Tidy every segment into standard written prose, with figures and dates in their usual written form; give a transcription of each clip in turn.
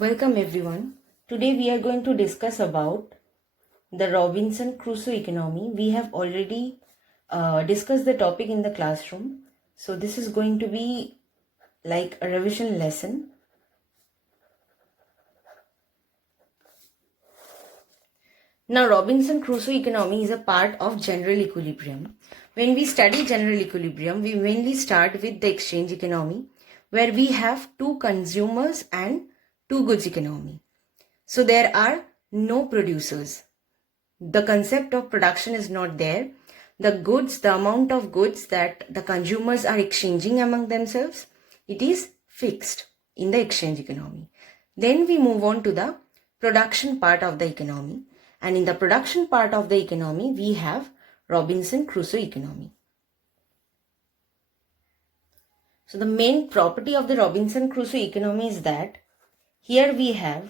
Welcome everyone. Today we are going to discuss about the Robinson Crusoe economy. We have already discussed the topic in the classroom. So this is going to be like a revision lesson. Now Robinson Crusoe economy is a part of general equilibrium. When we study general equilibrium, we mainly start with the exchange economy where we have two consumers and two goods economy. So there are no producers. The concept of production is not there. The goods, the amount of goods that the consumers are exchanging among themselves, it is fixed in the exchange economy. Then we move on to the production part of the economy. And in the production part of the economy, we have Robinson Crusoe economy. So the main property of the Robinson Crusoe economy is that here we have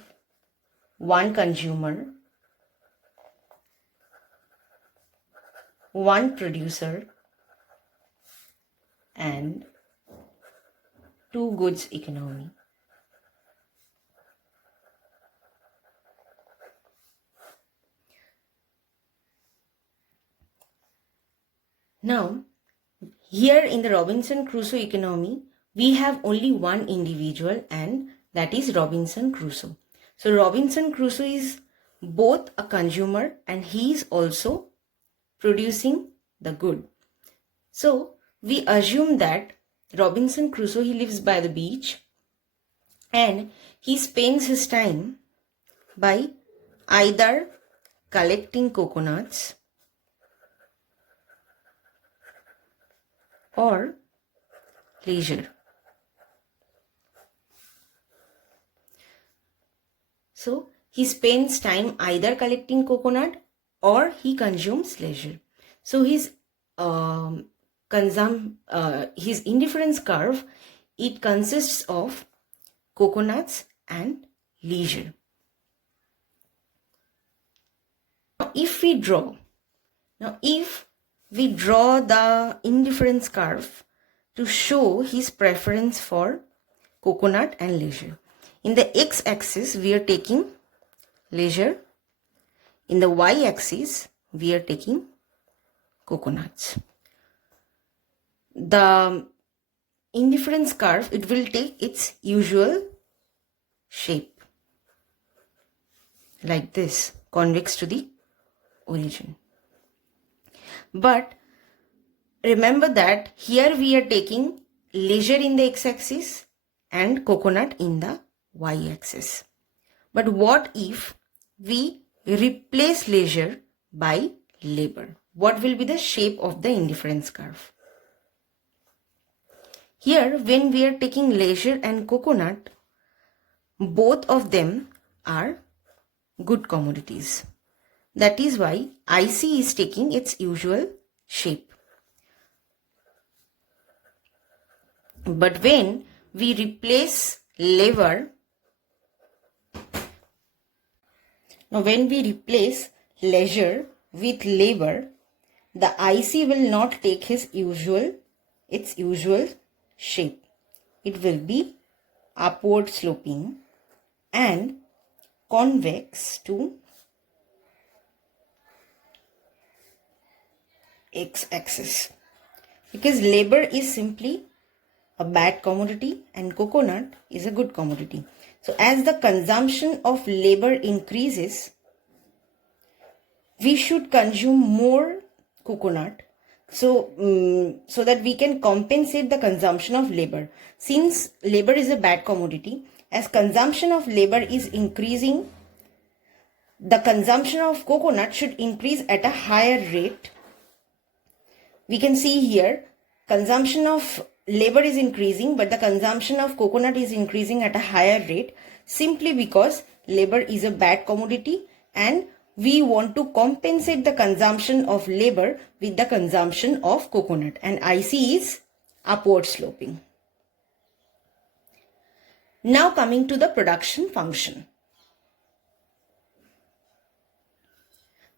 one consumer, one producer, and two goods economy. Now, here in the Robinson Crusoe economy, we have only one individual, and that is Robinson Crusoe. So Robinson Crusoe is both a consumer and he is also producing the good. So we assume that Robinson Crusoe, he lives by the beach and he spends his time by either collecting coconuts or leisure. So he spends time either collecting coconut or he consumes leisure. So his indifference curve, it consists of coconuts and leisure. Now if we draw the indifference curve to show his preference for coconut and leisure. In the x-axis, we are taking leisure. In the y-axis, we are taking coconuts. The indifference curve, it will take its usual shape, like this, convex to the origin. But remember that here we are taking leisure in the x-axis and coconut in the y-axis. But what if we replace leisure by labor? What will be the shape of the indifference curve? Here, when we are taking leisure and coconut, both of them are good commodities. That is why IC is taking its usual shape. But when we replace leisure with labor, the IC will not take its usual shape. It will be upward sloping and convex to x-axis, because labor is simply a bad commodity and coconut is a good commodity. So as the consumption of labor increases, we should consume more coconut so that we can compensate the consumption of labor. Since labor is a bad commodity, as consumption of labor is increasing, the consumption of coconut should increase at a higher rate. We can see here, consumption of labor is increasing, but the consumption of coconut is increasing at a higher rate simply because labor is a bad commodity and we want to compensate the consumption of labor with the consumption of coconut, and IC is upward sloping. Now coming to the production function.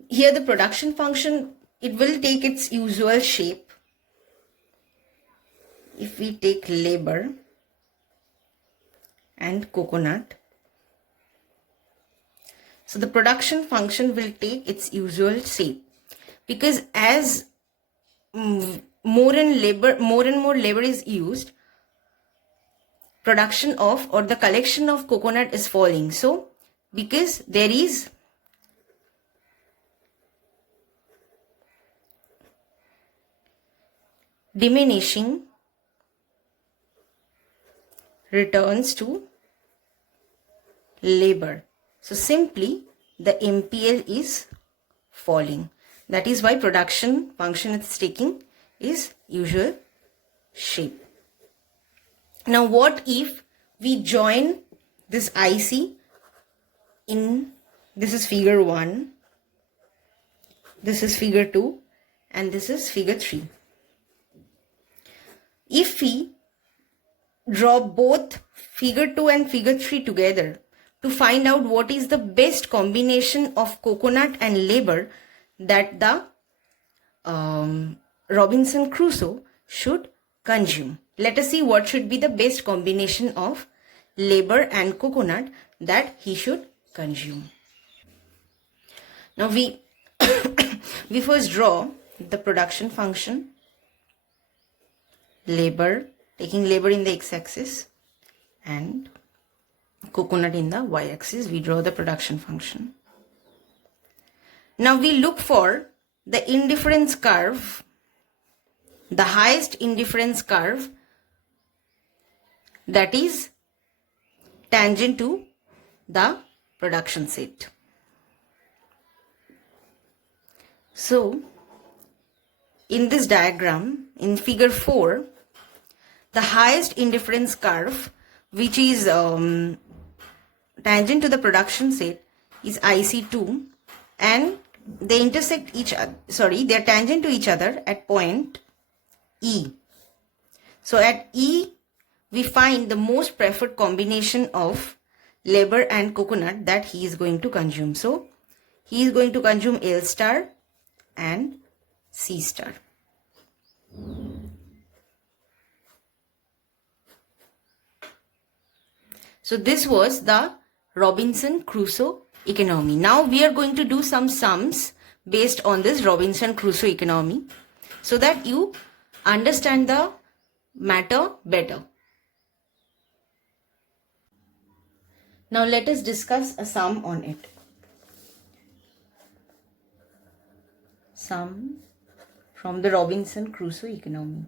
Here the production function, it will take its usual shape. If we take labor and coconut, So the production function will take its usual shape, because as more and more labor is used, production of or the collection of coconut is falling. So because there is diminishing returns to labor, so simply the MPL is falling. That is why production function it's taking is usual shape. Now what if we join this IC in, this is figure 1, this is figure 2, and this is figure 3. If we draw both figure 2 and figure 3 together to find out what is the best combination of coconut and labor that the Robinson Crusoe should consume. Let us see what should be the best combination of labor and coconut that he should consume. Now we we first draw the production function, labor, taking labor in the x-axis and coconut in the y-axis. We draw the production function. Now we look for the indifference curve, the highest indifference curve that is tangent to the production set. So in this diagram, in figure 4, the highest indifference curve which is tangent to the production set is IC2, and they intersect each other, they are tangent to each other at point E. So at E we find the most preferred combination of labor and coconut that he is going to consume. So he is going to consume L star and C star. So this was the Robinson Crusoe economy. Now we are going to do some sums based on this Robinson Crusoe economy so that you understand the matter better. Now let us discuss a sum on it. Sum from the Robinson Crusoe economy.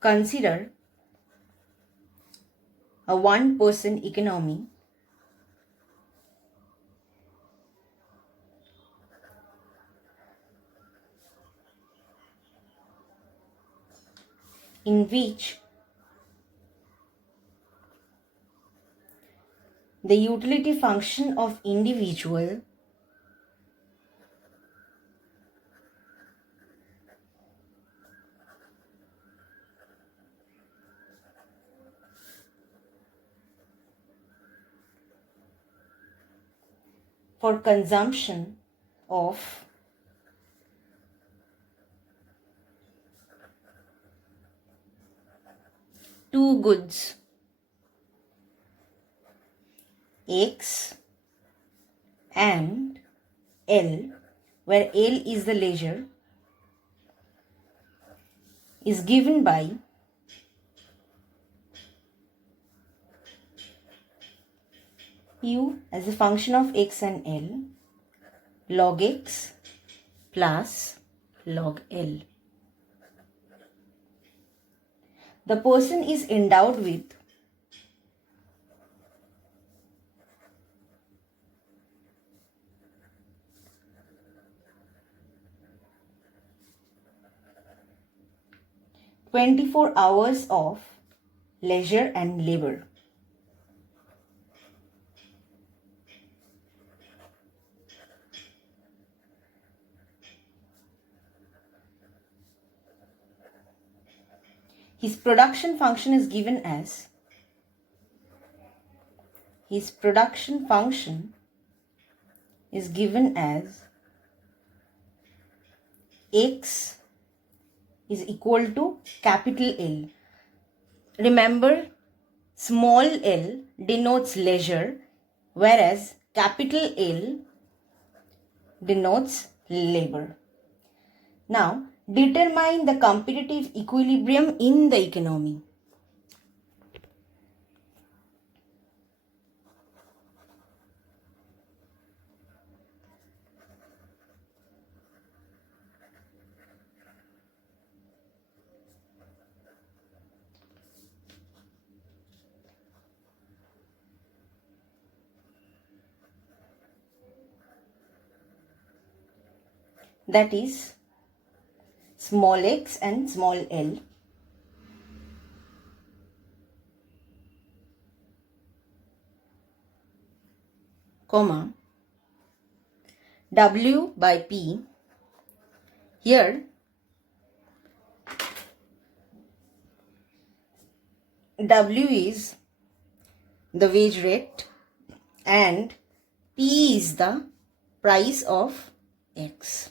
Consider a one-person economy in which the utility function of individual for consumption of two goods X and L, where L is the leisure, is given by U as a function of X and L log X plus log L. The person is endowed with "24 hours of leisure and labor." His production function is given as X is equal to capital L. Remember, small l denotes leisure, whereas capital L denotes labor. Now, determine the competitive equilibrium in the economy. That is small x and small l, comma, W by P. Here W is the wage rate and P is the price of X.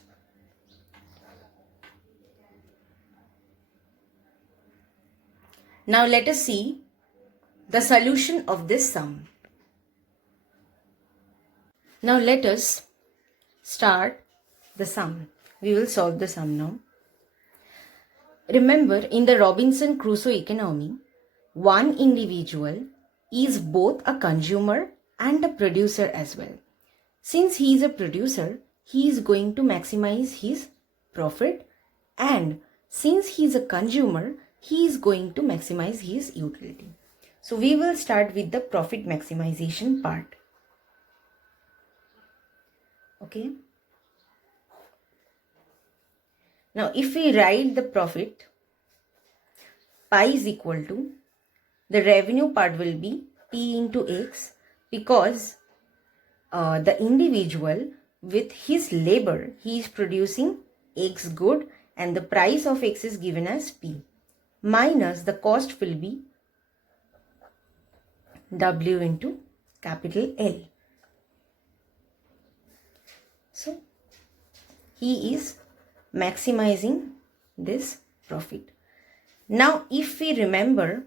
Now let us see the solution of this sum. Now let us start the sum. We will solve the sum now. Remember, in the Robinson Crusoe economy, one individual is both a consumer and a producer as well. Since he is a producer, he is going to maximize his profit, and since he is a consumer, he is going to maximize his utility. So we will start with the profit maximization part. Okay. Now if we write the profit, pi is equal to, the revenue part will be P into X, because the individual with his labor, he is producing X good and the price of X is given as P, minus the cost will be W into capital L. So he is maximizing this profit. Now if we remember,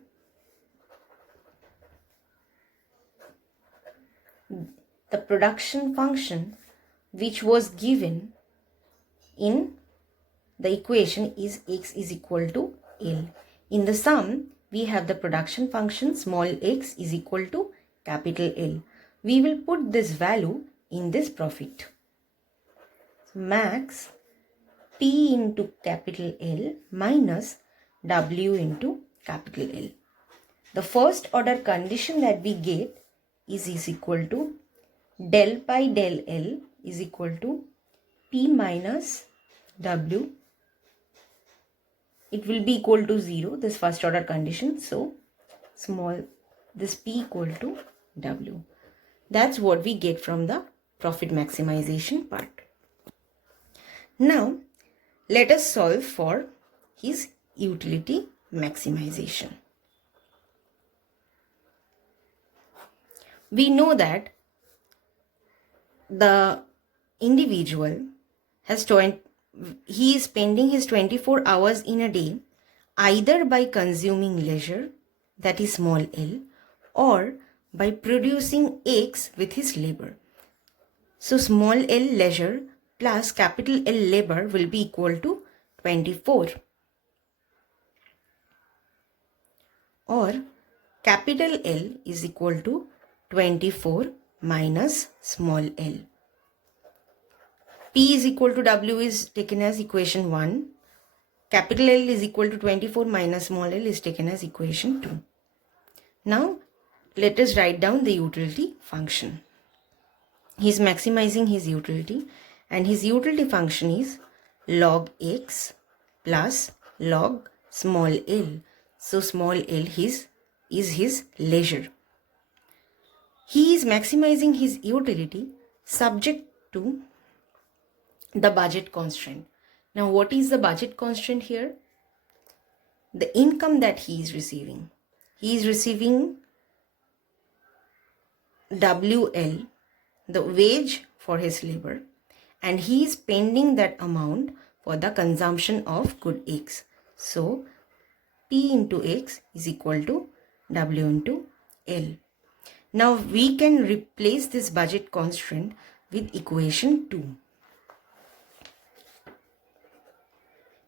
the production function which was given in the equation is X is equal to L. In the sum, we have the production function small x is equal to capital L. We will put this value in this profit. So max P into capital L minus W into capital L. The first order condition that we get is equal to del pi del L is equal to P minus W. It will be equal to 0, this first order condition. So small this P equal to W. That's what we get from the profit maximization part. Now let us solve for his utility maximization. We know that the individual has he is spending his 24 hours in a day either by consuming leisure, that is small l, or by producing X with his labor. So small l leisure plus capital L labor will be equal to 24, or capital L is equal to 24 minus small l. P is equal to W is taken as equation 1. Capital L is equal to 24 minus small l is taken as equation 2. Now let us write down the utility function. He is maximizing his utility, and his utility function is log x plus log small l. So small l is his leisure. He is maximizing his utility subject to the budget constraint. Now what is the budget constraint here? The income that he is receiving. He is receiving WL, the wage for his labor, and he is spending that amount for the consumption of good X. So P into X is equal to W into L. Now we can replace this budget constraint with equation 2.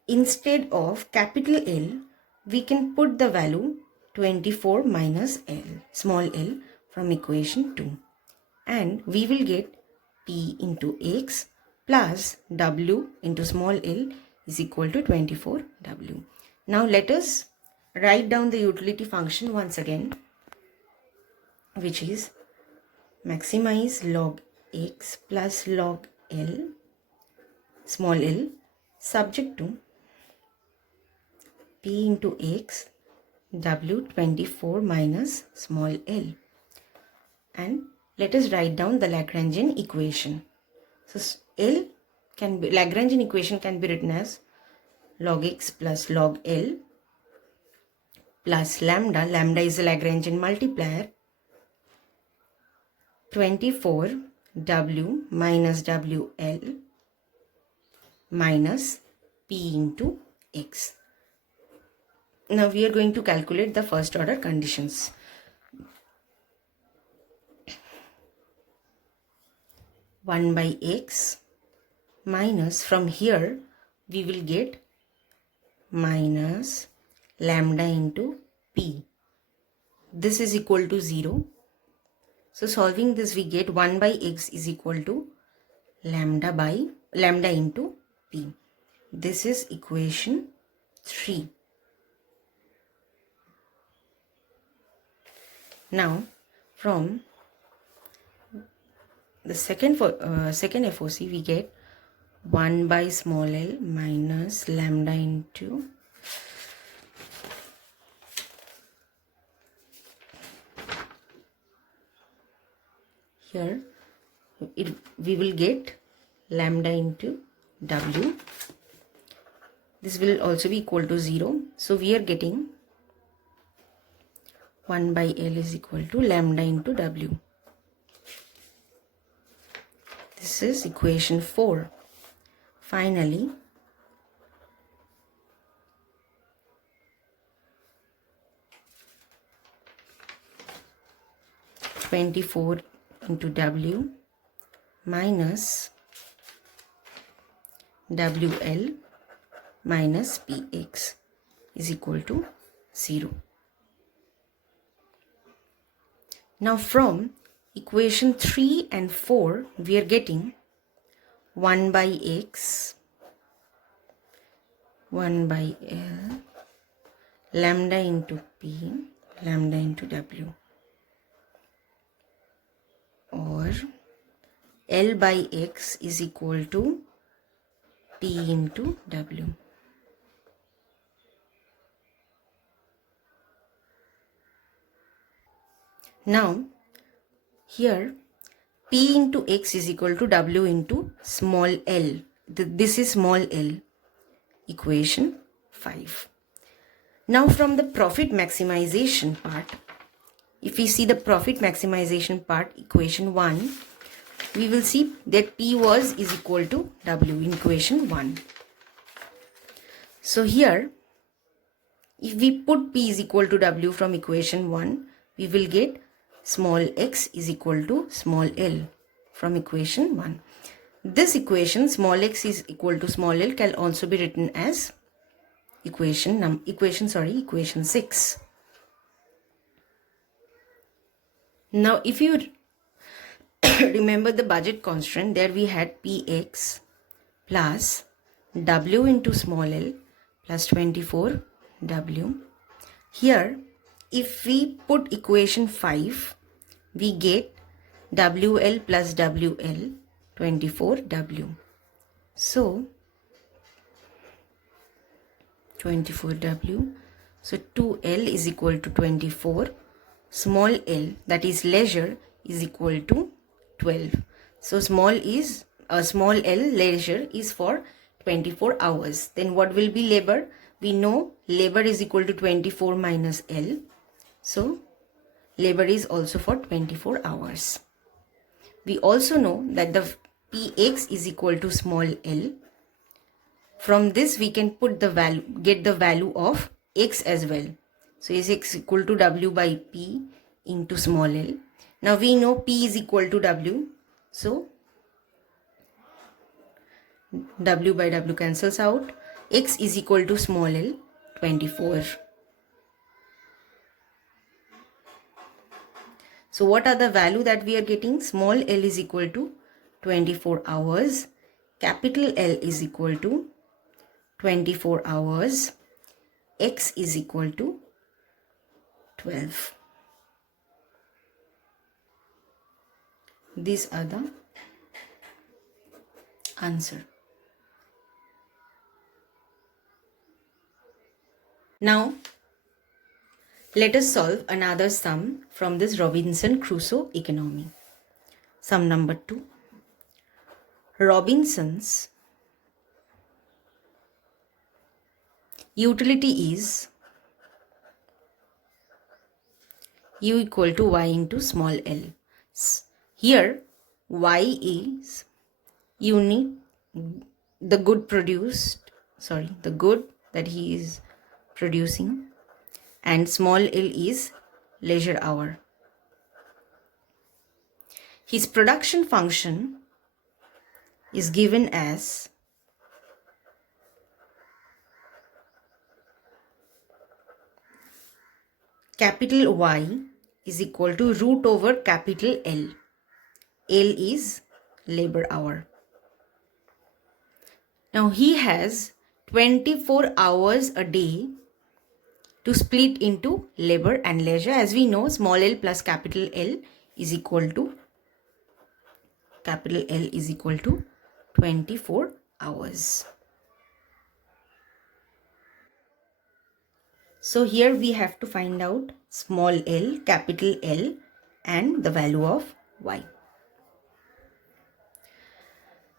Instead of capital L, we can put the value 24 minus L, small l, from equation 2. And we will get P into X plus W into small l is equal to 24W. Now let us write down the utility function once again, which is maximize log X plus log L, small l, subject to P into X, W 24 minus small l. And let us write down the Lagrangian equation. So Lagrangian equation can be written as log X plus log L plus lambda. Lambda is a Lagrangian multiplier. 24W minus WL minus P into X. Now we are going to calculate the first order conditions. One by X minus, from here we will get minus lambda into P. This is equal to 0. So solving this, we get 1 by X is equal to lambda into P. This is equation 3. Now from the second FOC, we get 1 by small l minus lambda into here we will get lambda into W. This will also be equal to 0. So we are getting 1 by L is equal to lambda into W. This is equation 4. Finally, (24) into W minus WL minus PX is equal to 0. Now from equation 3 and 4, we are getting 1 by X, 1 by L, lambda into P, lambda into W, or L by X is equal to P into W. Now here P into X is equal to W into small l. This is small l, equation 5. Now from the profit maximization part, if we see the profit maximization part, equation 1, we will see that P is equal to W in equation 1. So here, if we put P is equal to W from equation 1, we will get small x is equal to small l from equation 1. This equation, small x is equal to small l, can also be written as equation 6. Now if you remember the budget constraint, there we had px plus w into small l plus 24w. Here if we put equation 5, we get wl plus wl 24w. So 24w. So 2l is equal to 24. Small l, that is leisure, is equal to 12. So small l leisure is for 24 hours. Then what will be labor? We know labor is equal to 24 minus L. So labor is also for 24 hours. We also know that the Px is equal to small l From this we can put the value, get the value of x as well. So is x equal to w by p into small l. Now we know p is equal to w. So w by w cancels out. X is equal to small l, 24. So what are the value that we are getting? Small l is equal to 24 hours. Capital L is equal to 24 hours. X is equal to 12. These are the answer. Now, let us solve another sum from this Robinson Crusoe economy. Sum number 2. Robinson's utility is U equal to Y into small l. Here, Y is unit, the good that he is producing, and small l is leisure hour. His production function is given as capital Y is equal to root over capital L. L is labor hour. Now he has 24 hours a day to split into labor and leisure. As we know, small l plus capital L is equal to 24 hours. So here we have to find out small l, capital L, and the value of Y.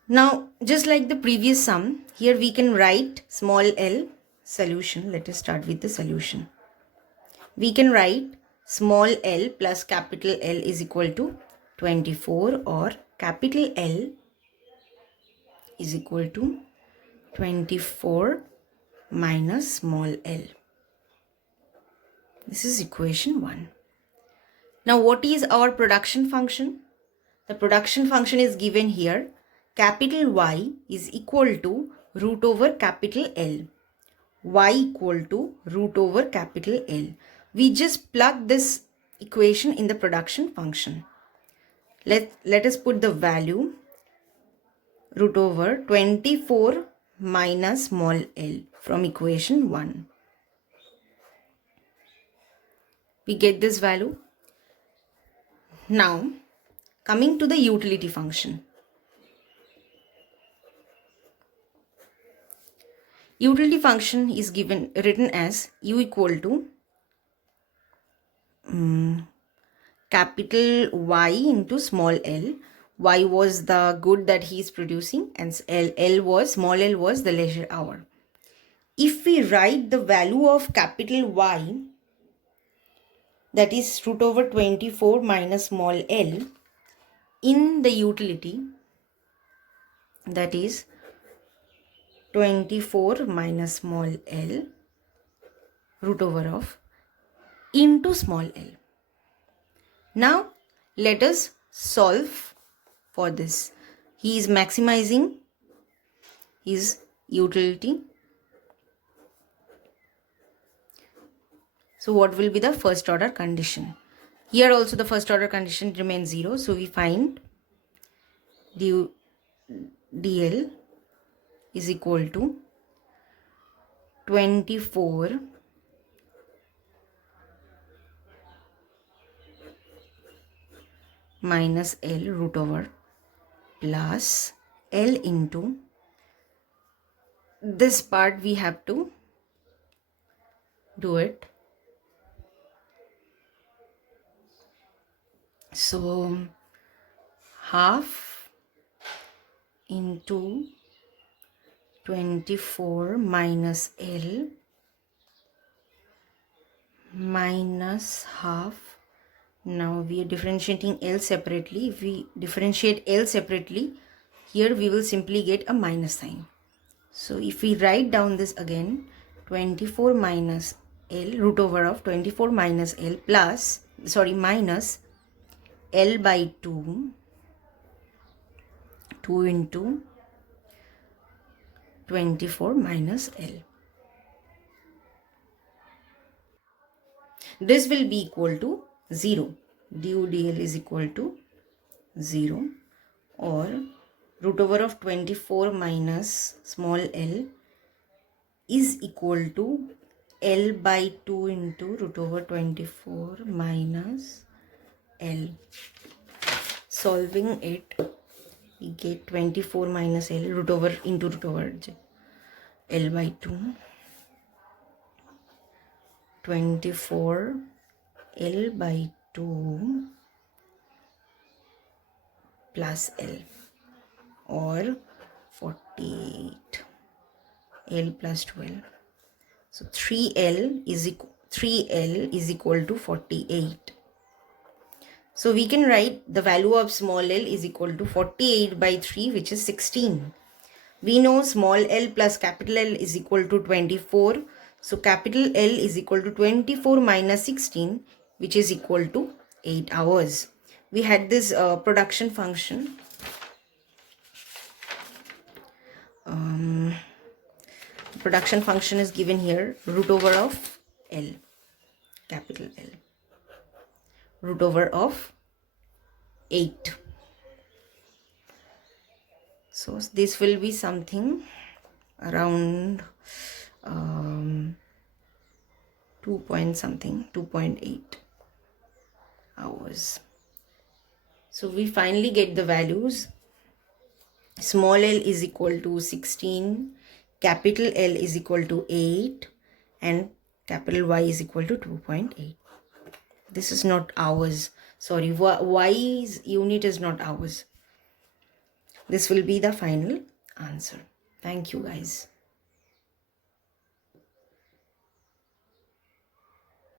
Now, just like the previous sum, here we can write small l solution. Let us start with the solution. We can write small l plus capital L is equal to 24, or capital L is equal to 24 minus small l. This is equation 1. Now what is our production function? The production function is given here. Capital Y is equal to root over capital L. Y equal to root over capital L. We just plug this equation in the production function. Let us put the value root over 24 minus small l from equation 1. We get this value. Now, coming to the utility function. Utility function is written as U equal to capital Y into small l. Y was the good that he is producing, and small l was the leisure hour. If we write the value of capital Y, that is root over 24 minus small l, in the utility, that is 24 minus small l root over of into small l. Now let us solve for this. He is maximizing his utility. So what will be the first order condition? Here also the first order condition remains 0. So we find dl is equal to 24 minus L root over plus L into this part. We have to do it. So half into 24 minus L minus half. Now we are differentiating L separately. If we differentiate L separately, here we will simply get a minus sign. So if we write down this again, 24 minus L, root over of 24 minus L plus, sorry, minus L by 2, 2 into 24 minus L. This will be equal to 0. du dl is equal to 0, or root over of 24 minus small l is equal to L by 2 into root over 24 minus L. Solving it, we get 24 minus L root over into root over L by 2. 24 L by 2 plus L, or 48 L plus 12. So 3L is equal to 48. So we can write the value of small l is equal to 48 by 3, which is 16. We know small l plus capital L is equal to 24. So capital L is equal to 24 minus 16, which is equal to 8 hours. We had this production function. Production function is given here, root over of L, capital L, root over of 8. So this will be something around 2.8 hours. So we finally get the values. Small l is equal to 16, capital L is equal to 8, and capital Y is equal to 2.8. This is not hours. Sorry, Y's unit is not hours. This will be the final answer. Thank you guys.